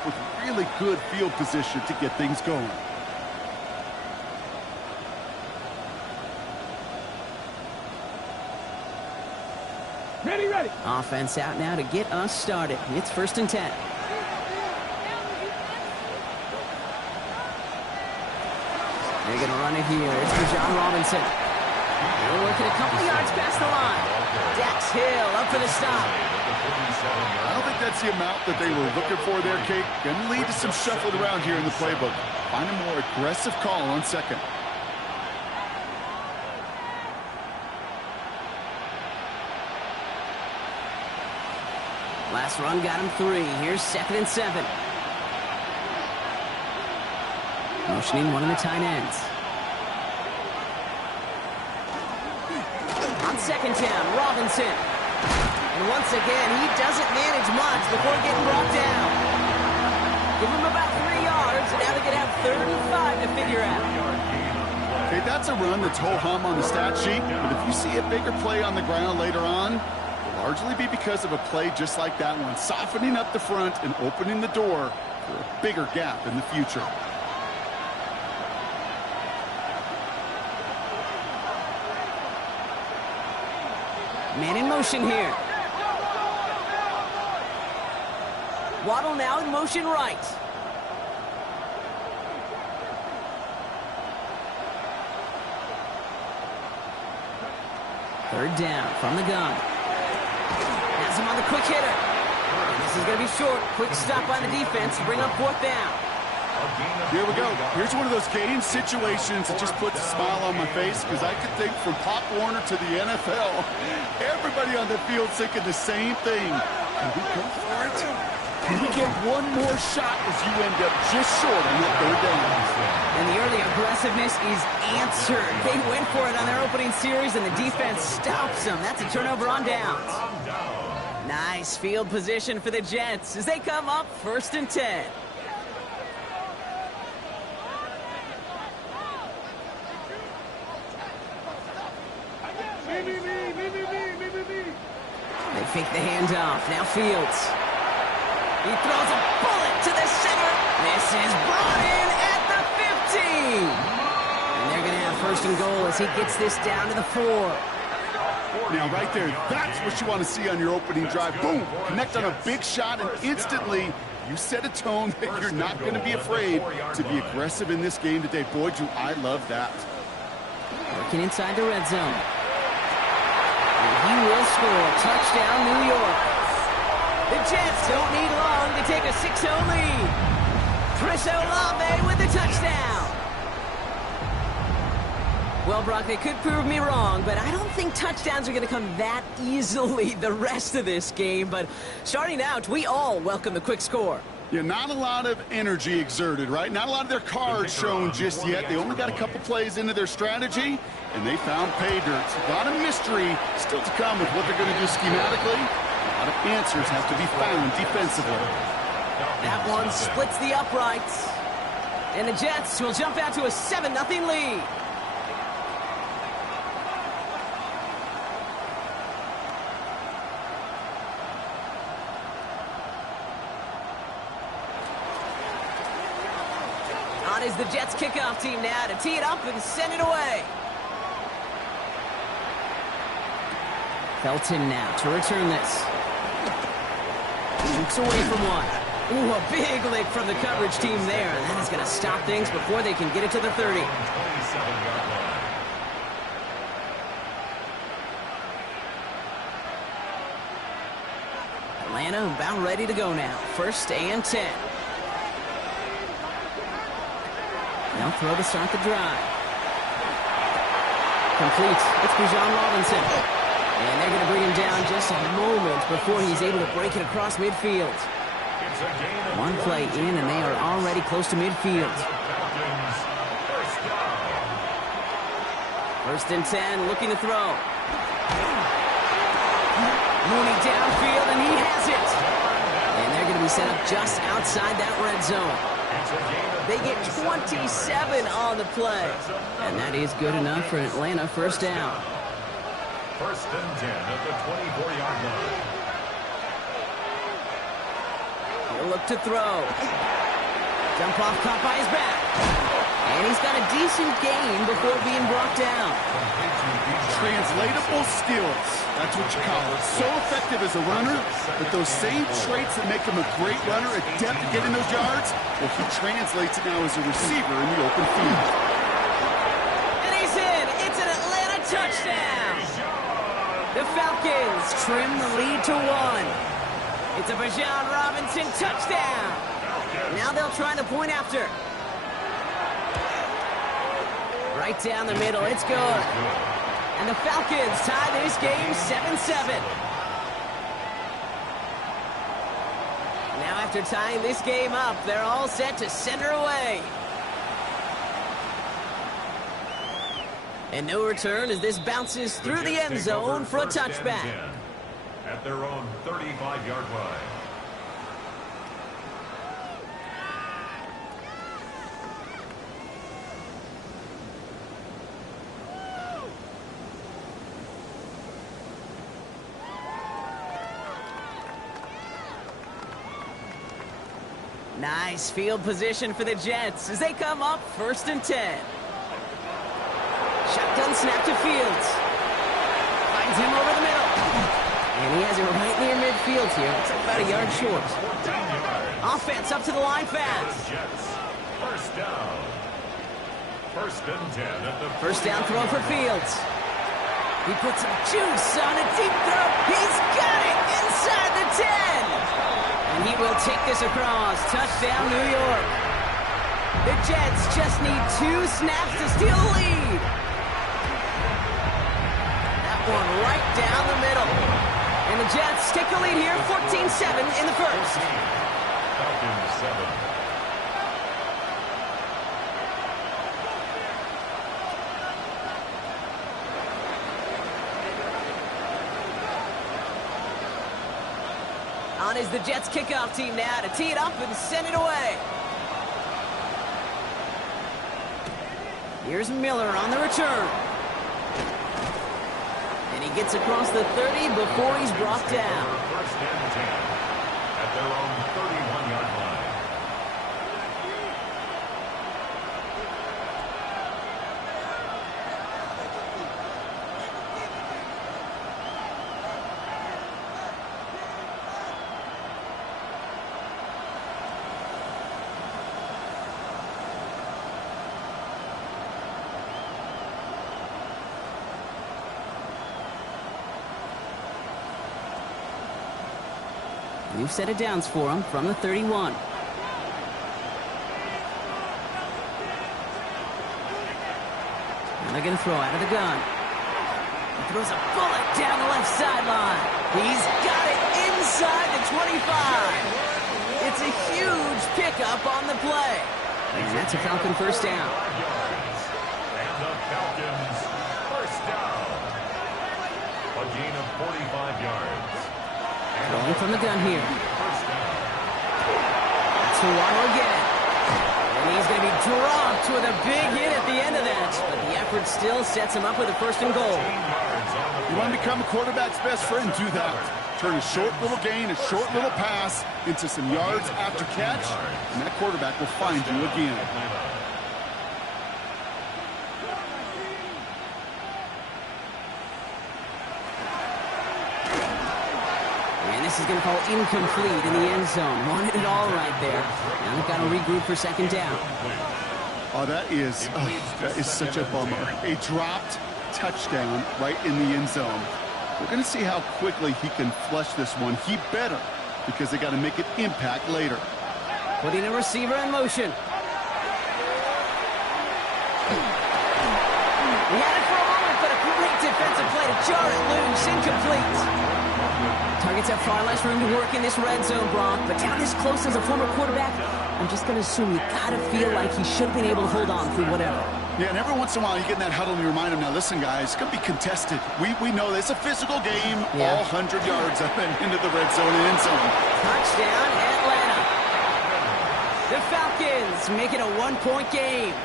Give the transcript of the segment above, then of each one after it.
up with really good field position to get things going. Ready. Offense out now to get us started. It's 1st and 10. They're going to run it here. It's for John Robinson. They're working a couple yards past the line. Dax Hill up for the stop. I don't think that's the amount that they were looking for there, Kate. Going to lead to some shuffling around here in the playbook. Find a more aggressive call on 2nd. Last run got him 3. Here's 2nd and 7. Motioning one of the tight ends. On 2nd down, Robinson. And once again, he doesn't manage much before getting brought down. Give him about 3 yards, and now they're going to have 35 to figure out. Okay, that's a run that's ho-hum on the stat sheet, but if you see a bigger play on the ground later on, it'll largely be because of a play just like that one, softening up the front and opening the door for a bigger gap in the future. Man in motion here. Waddle now in motion right. Third down from the gun. Has him on the quick hitter. And this is going to be short. Quick stop by the defense to bring up 4th down. Here we go. Here's one of those game situations that just puts a smile on my face because I could think from Pop Warner to the NFL, everybody on the field thinking the same thing. Can we go for it? Can we get one more shot as you end up just short on that 3rd down? And the early aggressiveness is answered. They went for it on their opening series, and the defense stops them. That's a turnover on downs. Nice field position for the Jets as they come up 1st and 10. They fake the handoff. Now Fields. He throws a bullet to the center. This is brought in at the 15. And they're going to have 1st and goal as he gets this down to the 4. Now, right there, that's what you want to see on your opening drive. Boom! Connect on a big shot, and instantly you set a tone that you're not going to be afraid to be aggressive in this game today. Boy, do I love that. Working inside the red zone. And he will score. Touchdown, New York. The Jets don't need long to take a 6-0 lead. Chris Olave with the touchdown. Well, Brock, they could prove me wrong, but I don't think touchdowns are going to come that easily the rest of this game. But starting out, we all welcome the quick score. Yeah, not a lot of energy exerted, right? Not a lot of their cards shown just yet. They only got a couple plays into their strategy, and they found pay dirt. A lot of mystery still to come with what they're going to do schematically. A lot of answers have to be found defensively. That one splits the uprights. And the Jets will jump out to a 7-0 lead. On is the Jets kickoff team now to tee it up and send it away. Felton now to return this. Looks away from one. Ooh, a big lick from the coverage team there. And that is going to stop things before they can get it to the 30. Atlanta about ready to go now. 1st and 10. Now throw to start the drive. Complete. It's Bijan Robinson. And they're going to bring him down just a moment before he's able to break it across midfield. One play in, and they are already close to midfield. 1st and 10, looking to throw. Mooney downfield, and he has it. And they're going to be set up just outside that red zone. They get 27 on the play. And that is good enough for Atlanta. 1st down. 1st and 10 at the 24-yard line. He'll look to throw. Jump off caught by his back. And he's got a decent gain before being brought down. Translatable skills. That's what you call it. So effective as a runner, but those same traits that make him a great runner, adept at getting those yards, well, he translates it now as a receiver in the open field. And he's in. It's an Atlanta touchdown. The Falcons trim the lead to 1. It's a Bijan Robinson touchdown. Now they'll try the point after. Right down the middle. It's good. And the Falcons tie this game 7-7. Now after tying this game up, they're all set to send her away. And no return as this bounces through the end zone for a touchback. At their own 35-yard line. Nice field position for the Jets as they come up 1st and 10. Shotgun snap to Fields. Finds him over the middle. And he has it right near midfield here. It's about a yard short. Offense up to the line fast. First down. 1st and 10 at the first down throw for Fields. He puts some juice on a deep throw. He's got it inside the 10. And he will take this across. Touchdown, New York. The Jets just need 2 snaps to steal the lead. That one right down the middle. And the Jets take the lead here, 14-7 in the first. Falcons 7. On is the Jets kickoff team now to tee it up and send it away. Here's Miller on the return. And he gets across the 30 before he's brought down. 1st and 10 at their own 31-yard line. New set of downs for him from the 31. Now they're going to throw out of the gun. He throws a bullet down the left sideline. He's got it inside the 25. It's a huge pickup on the play. And that's a Falcon first down. And the Falcons first down. A gain of 45 yards. Rolling from the gun here. That's Waddle again. And he's going to be dropped with a big hit at the end of that. But the effort still sets him up with a 1st and goal. You want to become a quarterback's best friend, do that. Turn a short little gain, a short little pass into some yards after catch, and that quarterback will find you again. This is going to fall incomplete in the end zone. Wanted it all right there. Now they've got to regroup for 2nd down. Oh, that is such a bummer. A dropped touchdown right in the end zone. We're going to see how quickly he can flush this one. He better, because they got to make an impact later. Putting a receiver in motion. He had it for a moment, but a great defensive play to jar it loose. Incomplete. Targets have far less room to work in this red zone, Brock, but down this close as a former quarterback, I'm just going to assume you got to feel like he should have been able to hold on through whatever. Yeah, and every once in a while you get in that huddle and you remind him, now listen, guys, it's going to be contested. We know this. It's a physical game, all 100 yards up and into the red zone and end zone. Touchdown, Atlanta. The Falcons make it a 1-point game.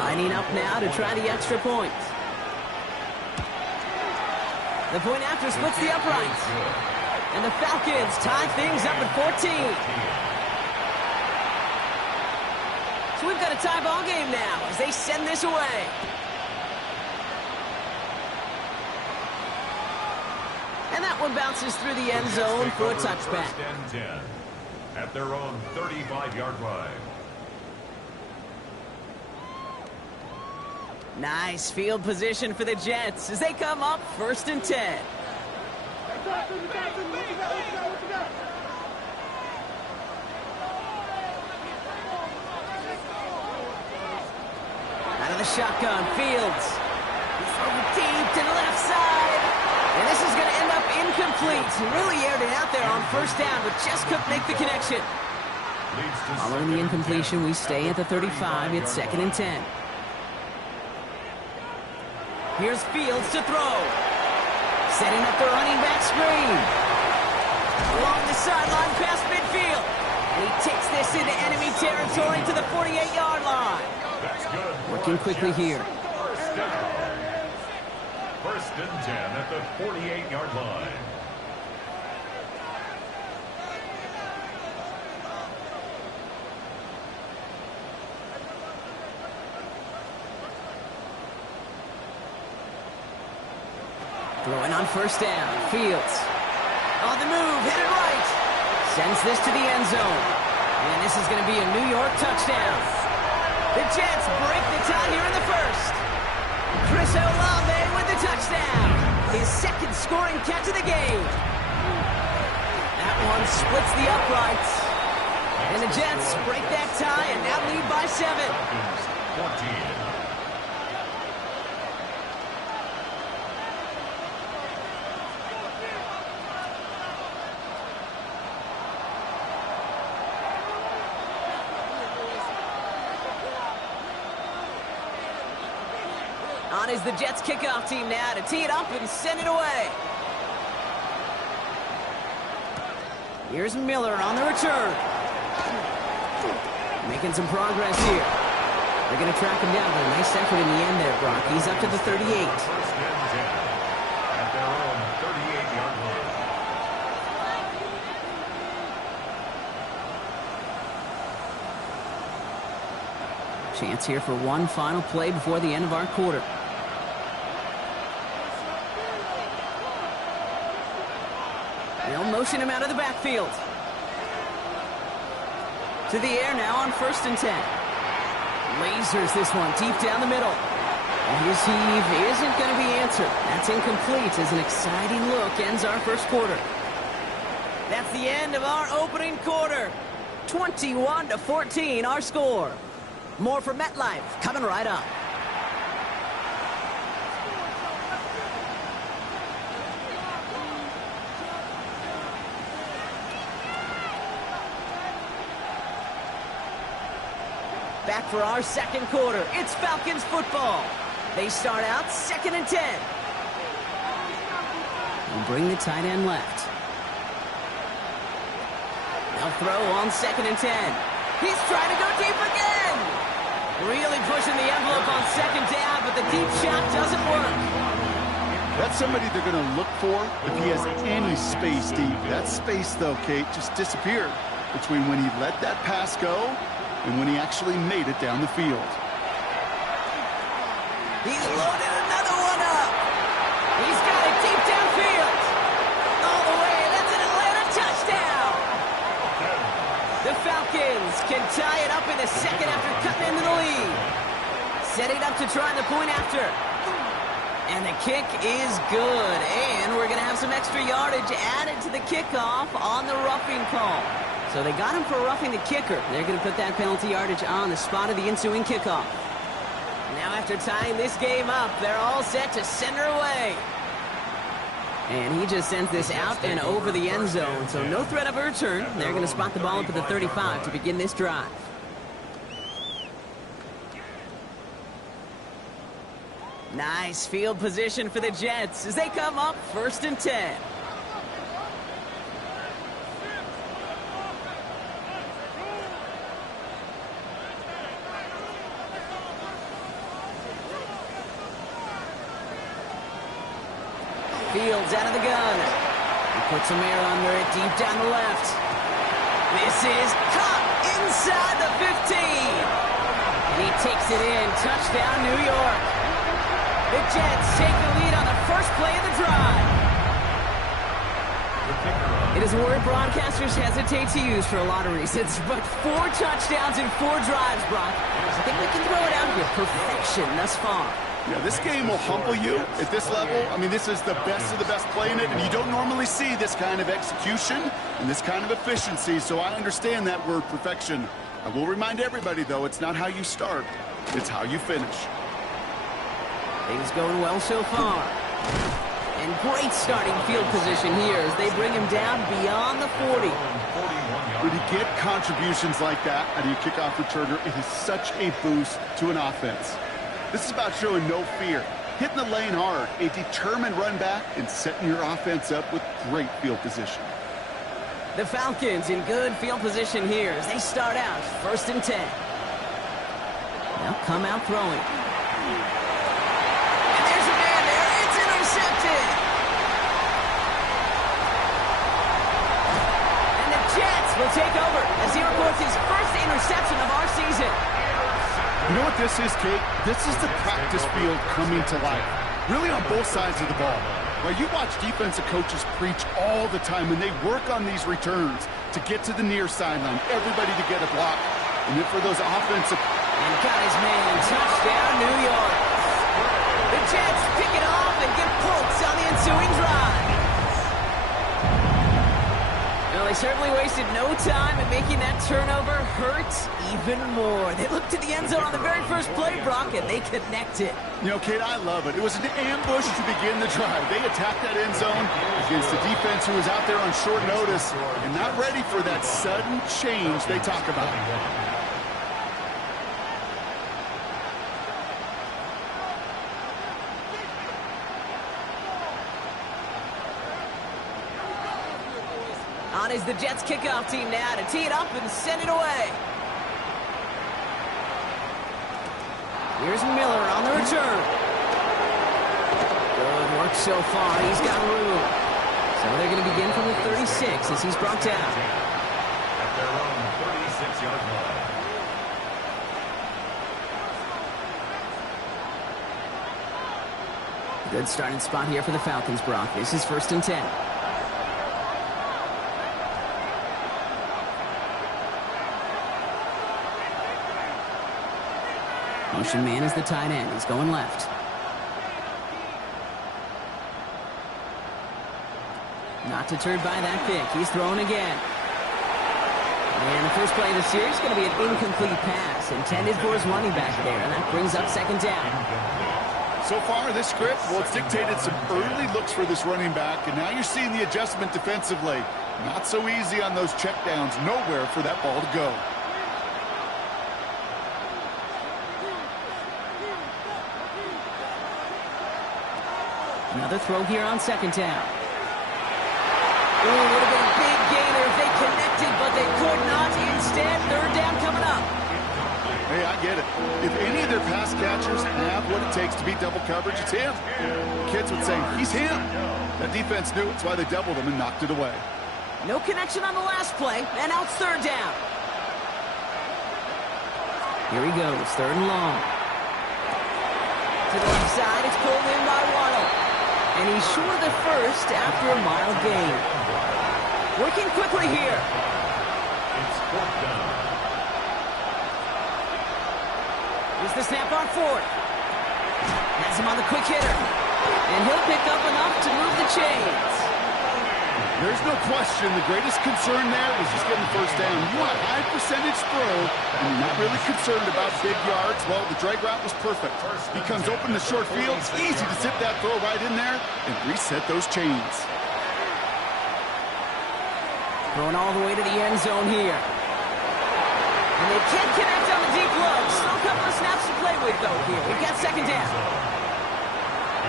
Lining up now to try the extra point. The point after splits the uprights. And the Falcons tie things up at 14. So we've got a tie ball game now as they send this away. And that one bounces through the end zone for a touchback. First and 10 at their own 35-yard line. Nice field position for the Jets as they come up first and 10. Out of the shotgun, Fields. He's over deep to the left side. And this is going to end up incomplete. He really aired it out there on first down, but just couldn't make the connection. Following the incompletion, we stay at the 35. It's second and 10. Here's Fields to throw. Setting up the running back screen. Along the sideline past midfield. And he takes this into enemy territory to the 48-yard line. Working quickly here. First and 10 at the 48-yard line. Throwing on first down. Fields. On the move, headed right. Sends this to the end zone. And this is going to be a New York touchdown. The Jets break the tie here in the first. Chris Olave with the touchdown. His second scoring catch of the game. That one splits the uprights. And the Jets break that tie and now lead by 7. 14. On is the Jets kickoff team now to tee it up and send it away. Here's Miller on the return. Making some progress here. They're going to track him down. But a nice effort in the end there, Brock. He's up to the 38. First and 10 at their own 38-yard line. Chance here for one final play before the end of our quarter. They'll motion him out of the backfield. To the air now on first and 10. Lasers this one deep down the middle. And his heave isn't going to be answered. That's incomplete as an exciting look ends our first quarter. That's the end of our opening quarter. 21-14 our score. More for MetLife coming right up. Back for our second quarter. It's Falcons football. They start out second and 10. And bring the tight end left. They'll throw on second and 10. He's trying to go deep again. Really pushing the envelope on second down, but the deep shot doesn't work. That's somebody they're going to look for if he has any space deep. That space, though, Kate, just disappeared between when he let that pass go and when he actually made it down the field. He's loaded another one up. He's got it deep downfield. All the way. That's an Atlanta touchdown. The Falcons can tie it up in the second after cutting into the lead. Setting up to try the point after. And the kick is good. And we're going to have some extra yardage added to the kickoff on the roughing call. So they got him for roughing the kicker. They're going to put that penalty yardage on the spot of the ensuing kickoff. Now after tying this game up, they're all set to send her away. And he just sends this out and over the end zone. So no threat of a return. They're going to spot the ball up at the 35 to begin this drive. Nice field position for the Jets as they come up first and 10. Fields out of the gun. He puts some air under it deep down the left. This is caught inside the 15. it in. Touchdown, New York. The Jets take the lead on the first play of the drive. It is a word broadcasters hesitate to use for a lot of reasons, but 4 touchdowns in 4 drives, Brock. I think we can throw it out here. Perfection thus far. Yeah, this game will humble you at this level. I mean, this is the best of the best playing it, and you don't normally see this kind of execution and this kind of efficiency, so I understand that word perfection. I will remind everybody, though, it's not how you start, it's how you finish. Things going well so far. And great starting field position here as they bring him down beyond the 40. When you get contributions like that out of your kickoff returner, it is such a boost to an offense. This is about showing no fear, hitting the lane hard, a determined run back, and setting your offense up with great field position. The Falcons in good field position here as they start out 1st and 10. Now come out throwing. And there's a man there. It's intercepted. And the Jets will take over as he records his first interception of our season. You know what this is, Kate? This is the practice field coming to life. Really on both sides of the ball. Well, you watch defensive coaches preach all the time, and they work on these returns to get to the near sideline, everybody to get a block. And then for those offensive... And got his man, touchdown, New York. The Jets pick it off and get points on the ensuing drive. Well, they certainly wasted no time in making that turnover hurt even more. They looked to the end zone on the very first play, Brock, and they connected. You know, Kate, I love it. It was an ambush to begin the drive. They attacked that end zone against the defense who was out there on short notice and not ready for that sudden change they talk about. On is the Jets kickoff team now to tee it up and send it away. Here's Miller on the return. Good work so far. He's got room. So they're going to begin from the 36 as he's brought down. At their own 36-yard line. Good starting spot here for the Falcons, Brock. This is 1st and 10. Motion man is the tight end. He's going left. Not deterred by that pick. He's throwing again. And the first play of the series is going to be an incomplete pass intended for his running back there, and that brings up 2nd down. So far, this script, well, it's dictated some early looks for this running back, and now you're seeing the adjustment defensively. Not so easy on those checkdowns. Nowhere for that ball to go. Another throw here on 2nd down. Ooh, would have been a big gainer if they connected, but they could not. Instead, 3rd down coming up. Hey, I get it. If any of their pass catchers have what it takes to beat double coverage, it's him. Kids would say, he's him. That defense knew it. That's why they doubled him and knocked it away. No connection on the last play, and now it's 3rd down. Here he goes, 3rd and long. To the left side, it's pulled in by Waddle. And he's short of the first after a mile gain. Working quickly here. It's 4th down. Here's the snap on 4th. Has him on the quick hitter. And he'll pick up enough to move the chains. There's no question the greatest concern there was just getting the first down. You want a high percentage throw, and you're not really concerned about big yards. Well, the drag route was perfect. He comes open the short field. It's easy to zip that throw right in there and reset those chains. Throwing all the way to the end zone here. And they can't connect on the deep look. Still a couple of snaps to play with, though, here. We've got 2nd down.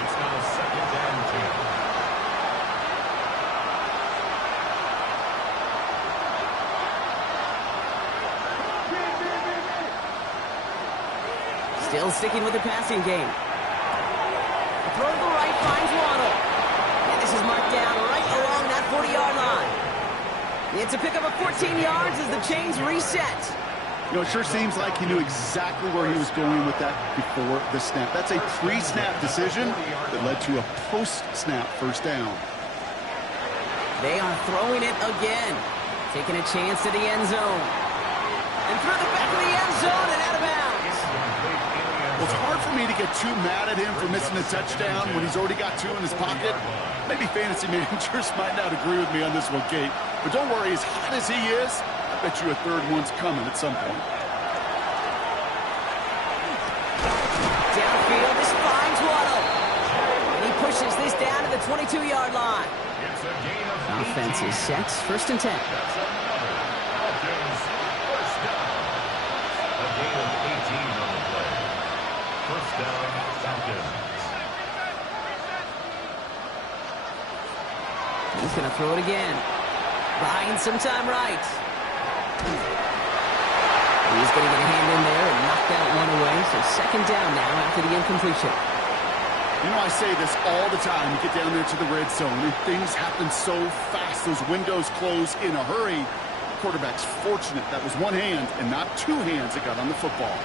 It's now 2nd down 2. Still sticking with the passing game. A throw to the right finds Waddle. And this is marked down right along that 40-yard line. It's a pickup of 14 yards as the chains reset. You know, it sure seems like he knew exactly where he was going with that before the snap. That's a pre-snap decision that led to a post-snap first down. They are throwing it again. Taking a chance to the end zone. And through the back of the end zone and out of bounds. Well, it's hard for me to get too mad at him for missing a touchdown when he's already got 2 in his pocket. Maybe fantasy managers might not agree with me on this one, Kate. But don't worry, as hot as he is, I bet you a third one's coming at some point. Downfield, this finds Waddle. And he pushes this down to the 22-yard line. Offense is set. First and 10. He's going to throw it again. Buying some time right. He's going to get a hand in there and knock that one away. So second down now after the incompletion. You know, I say this all the time. You get down there to the red zone, and things happen so fast. Those windows close in a hurry. The quarterback's fortunate that was one hand and not 2 hands that got on the football.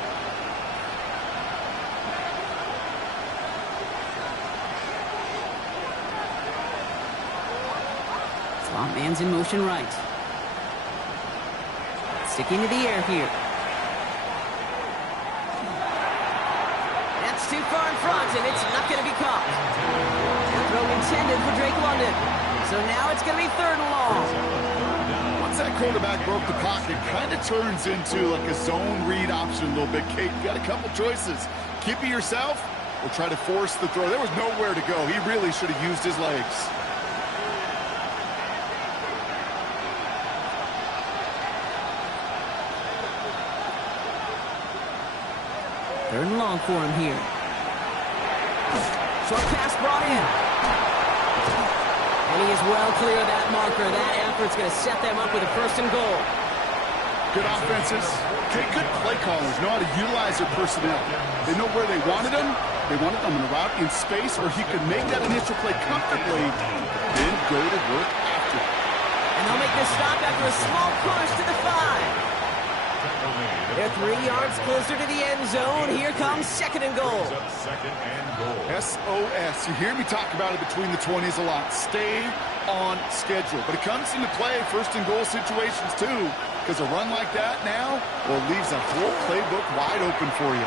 Slot man's in motion right. Sticking to the air here. That's too far in front, and it's not going to be caught. And throw intended for Drake London. So now it's going to be third and long. Once that quarterback broke the pocket, kind of turns into like a zone read option a little bit. Kate, you got a couple choices. Keep it yourself or try to force the throw. There was nowhere to go. He really should have used his legs. Third and long for him here. Short pass brought in. And he is well clear of that marker. That effort's going to set them up with a first and goal. Good offenses. Good play callers know how to utilize their personnel. They know where they wanted them. They wanted them in a route in space, or he could make that initial play comfortably, then go to work after. And they'll make this stop after a small push to the 5. They're 3 yards closer to the end zone. Here comes second and goal. SOS. You hear me talk about it between the 20s a lot. Stay on schedule. But it comes into play first and goal situations too, because a run like that now, well, leaves a whole playbook wide open for you.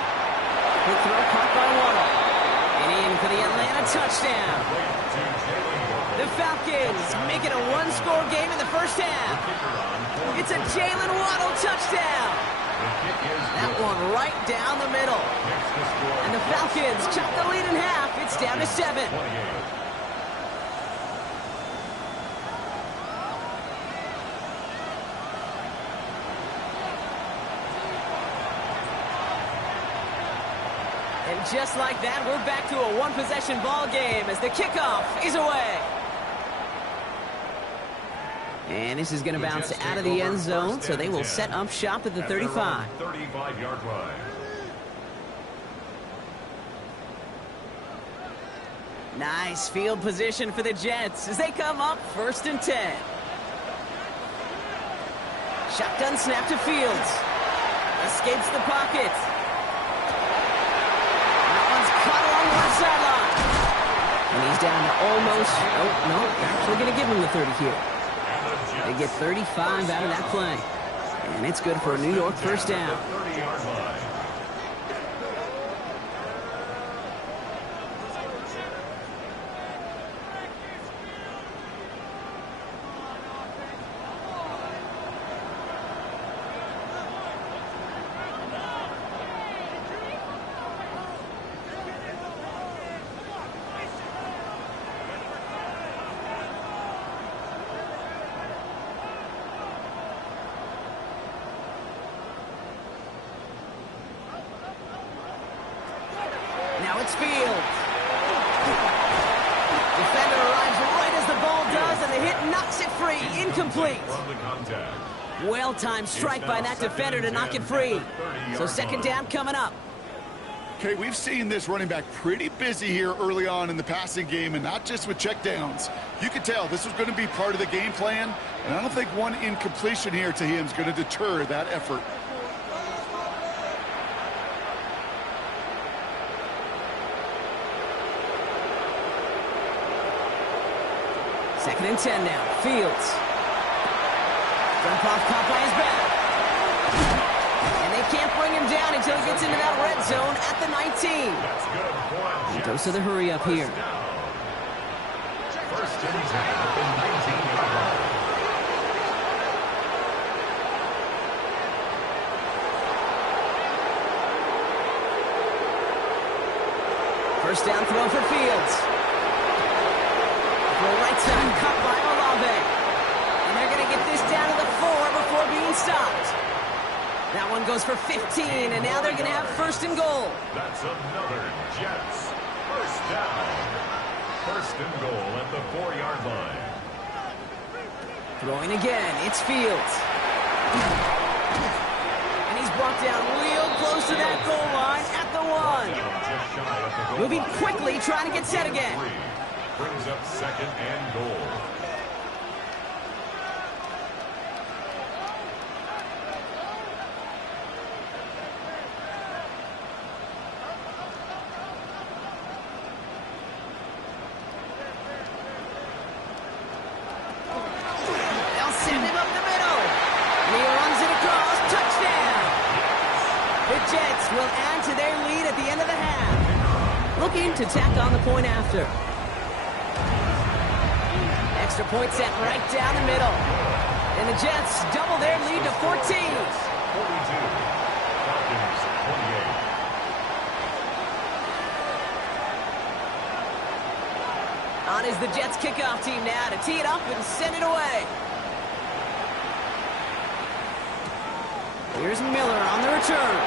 Quick throw caught by Waddle. And in for the Atlanta touchdown. The Falcons make it a 1-score game in the first half. It's a Jalen Waddle touchdown. That one right down the middle. And the Falcons chop the lead in half. It's down to 7. And just like that, we're back to a one-possession ball game as the kickoff is away. And this is going to bounce out of the end zone, so they will set up shop at the 35. 35-yard line. Nice field position for the Jets as they come up first and 10. Shotgun snap to Fields. Escapes the pocket. That one's caught along the left sideline. And he's down to almost, oh, no, actually going to give him the 30 here. They get 35 out of that play. And it's good for a New York first down. 30-yard line. Now it's Fields. Defender arrives right as the ball does, and the hit knocks it free. Incomplete. From the contact. Well-timed strike by that defender to knock it free. So second down coming up. Okay, we've seen this running back pretty busy here early on in the passing game, and not just with checkdowns. You could tell this was going to be part of the game plan, and I don't think one incompletion here to him is going to deter that effort. Second and 10 now. Fields. Dump off caught by his back. And they can't bring him down until he gets into that red zone at the 19. That's good for He goes to the hurry up here. First and 10 at the 19-yard line. First down throw for Fields. Throw right side, cut by Olave. And they're going to get this down to the 4 before being stopped. That one goes for 15, and now they're going to have first and goal. That's another Jets first down. First and goal at the 4-yard line. Throwing again, it's Fields. And he's brought down real close to that goal line at the 1. Just shy of the goal Moving line. quickly, trying to get set again. Brings up second and goal. They'll send him up the middle. And he runs it across. Touchdown. The Jets will add to their lead at the end of the half. Looking to tack on the point after. Extra point set right down the middle. And the Jets double their lead to 14. 42. Falcons 28. On is the Jets kickoff team now to tee it up and send it away. Here's Miller on the return.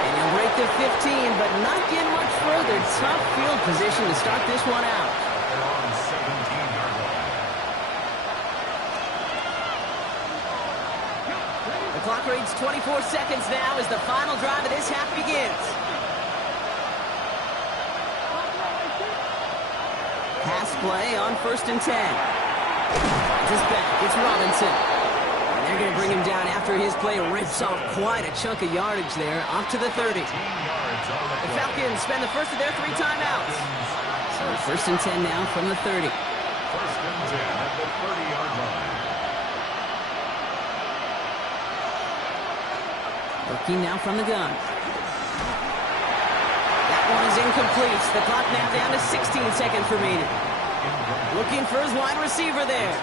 And he'll break the 15, but not get much further. Tough field position to start this one out. They're on 17-yard line. The clock reads 24 seconds now as the final drive of this half begins. Pass play on first and 10. Just back, it's Robinson. And they're going to bring him down after his play rips off quite a chunk of yardage there, up to the 30. 15 yards on the The play. Falcons spend the first of their 3 timeouts. So first and 10 now from the 30. First and 10 at the 30-yard line. Looking now from the gun. That one is incomplete. The clock now down to 16 seconds remaining. Looking for his wide receiver there.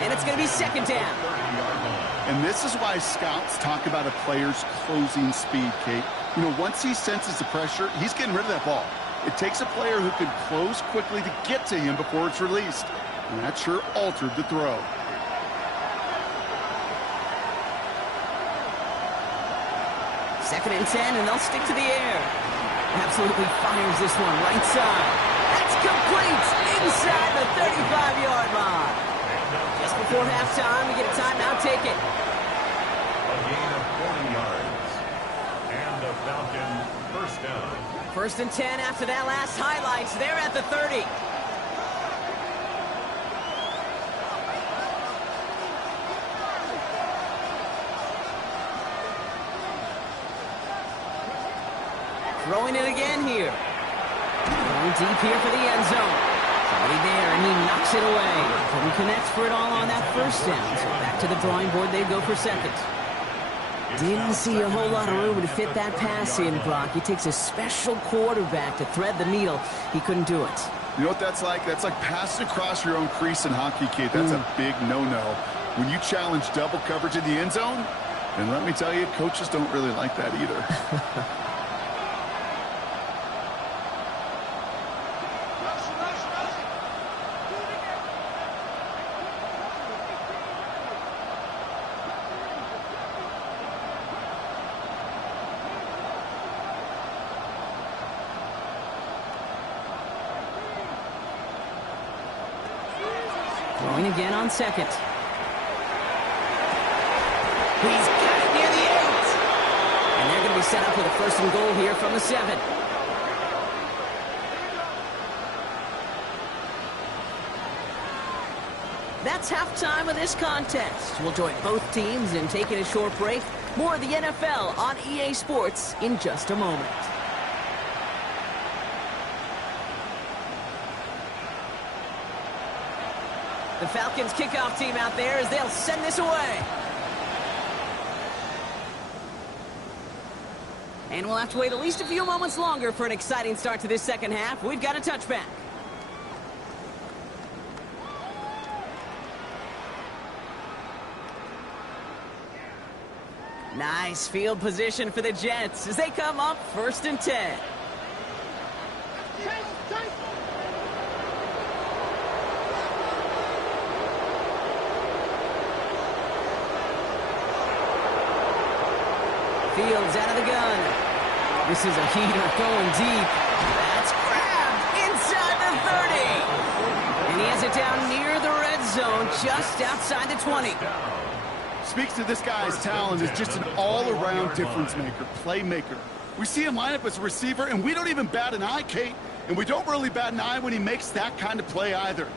And it's going to be second down. 30-yard line. And this is why scouts talk about a player's closing speed, Kate. You know, once he senses the pressure, he's getting rid of that ball. It takes a player who can close quickly to get to him before it's released. And that sure altered the throw. Second and 10, and they'll stick to the air. Absolutely fires this one right side. That's complete inside the 35-yard line. Just before halftime, we get a timeout taken. A gain of 40 yards. And the Falcon first down. First and 10 after that last highlights. They're at the 30. Throwing it again here. Going deep here for the end zone. Somebody there, and he knocks it away. Couldn't connect for it all on that first down. So back to the drawing board they go for second. Didn't see a whole lot of room to fit that pass in, Brock. He takes a special quarterback to thread the needle. He couldn't do it. You know what that's like? That's like passing across your own crease in hockey, Kate. That's a big no-no. When you challenge double coverage in the end zone, and let me tell you, coaches don't really like that either. Throwing again on second. He's got it near the 8. And they're going to be set up with a first and goal here from the 7. That's halftime of this contest. We'll join both teams in taking a short break. More of the NFL on EA Sports in just a moment. The Falcons kickoff team out there as they'll send this away. And we'll have to wait at least a few moments longer for an exciting start to this second half. We've got a touchback. Nice field position for the Jets as they come up 1st and 10. Fields out of the gun. This is a heater going deep. That's grabbed inside the 30. And he has it down near the red zone, just outside the 20. Speaks to this guy's talent as just an all-around difference maker, playmaker. We see him line up as a receiver, and we don't even bat an eye, Kate. And we don't really bat an eye when he makes that kind of play either.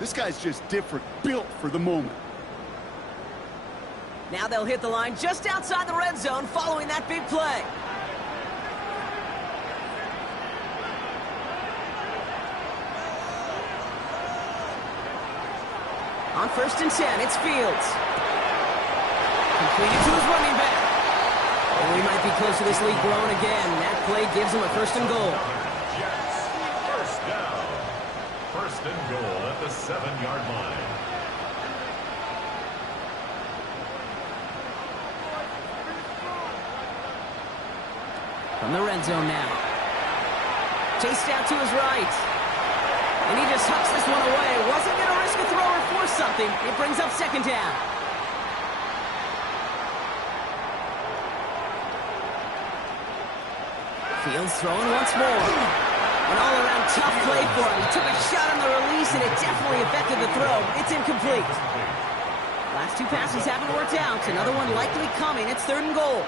This guy's just different, built for the moment. Now they'll hit the line just outside the red zone following that big play. On 1st and 10, it's Fields. Completed to his running back. And we might be close to this lead growing again. That play gives him a 1st and goal. Jets, 1st down. 1st and goal at the 7-yard line. From the red zone now. Chased out to his right. And he just hucks this one away. Wasn't going to risk a throw or force something. It brings up 2nd down. Fields throwing once more. An all-around tough play for him. He took a shot on the release, and it definitely affected the throw. It's incomplete. Last 2 passes haven't worked out. Another one likely coming. It's 3rd and goal.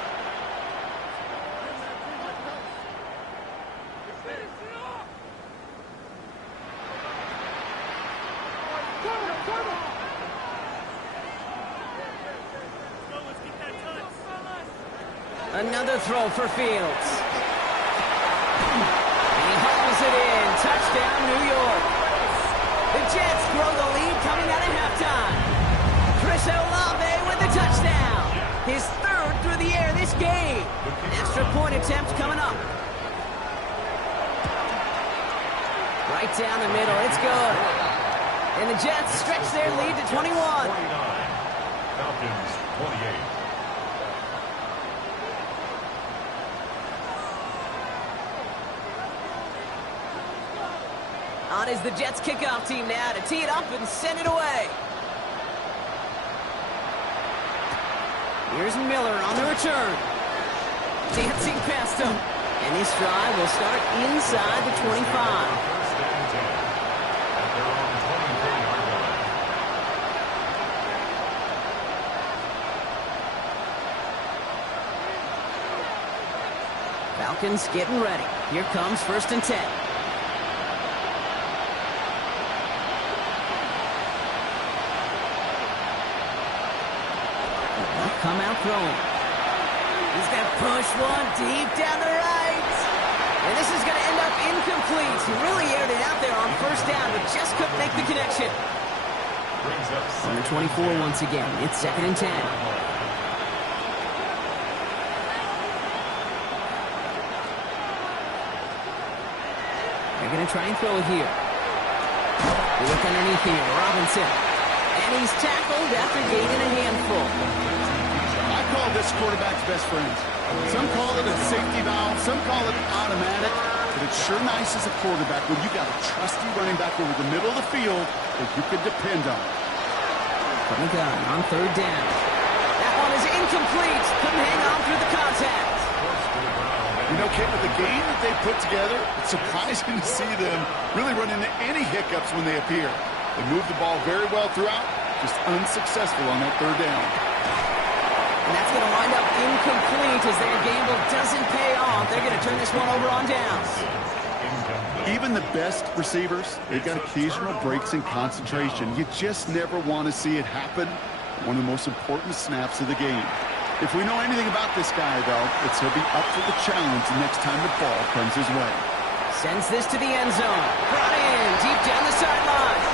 Another throw for Fields. And he hauls it in. Touchdown, New York. The Jets grow the lead coming out of halftime. Chris Olave with the touchdown. His 3rd through the air this game. An extra point attempt coming up. Right down the middle. It's good. And the Jets stretch their lead to 21. 49. Falcons, 28. On is the Jets kickoff team now to tee it up and send it away. Here's Miller on the return. Dancing past him. And this drive will start inside the 25. 1st and 10. At their own 24-yard line. Falcons getting ready. Here comes 1st and 10. Come out throwing. He's going to push one deep down the right. And this is going to end up incomplete. He really aired it out there on 1st down, but just couldn't make the connection. On the 24 once again. It's 2nd and 10. They're going to try and throw it here. They look underneath here. Robinson. And he's tackled after gaining a handful. I call this quarterback's best friends. Some call it a safety valve, some call it automatic, but it's sure nice as a quarterback when you got a trusty running back over the middle of the field that you can depend on. From the gun on 3rd down. That one is incomplete. Couldn't hang on through the contact. You know, Kate, with the game that they put together, it's surprising to see them really run into any hiccups when they appear. They move the ball very well throughout, just unsuccessful on that 3rd down. And that's going to wind up incomplete as their gamble doesn't pay off. They're going to turn this one over on downs. Even the best receivers, they've got occasional breaks in concentration. You just never want to see it happen. One of the most important snaps of the game. If we know anything about this guy, though, it's he'll be up for the challenge the next time the ball comes his way. Sends this to the end zone. Brought in deep down the sideline.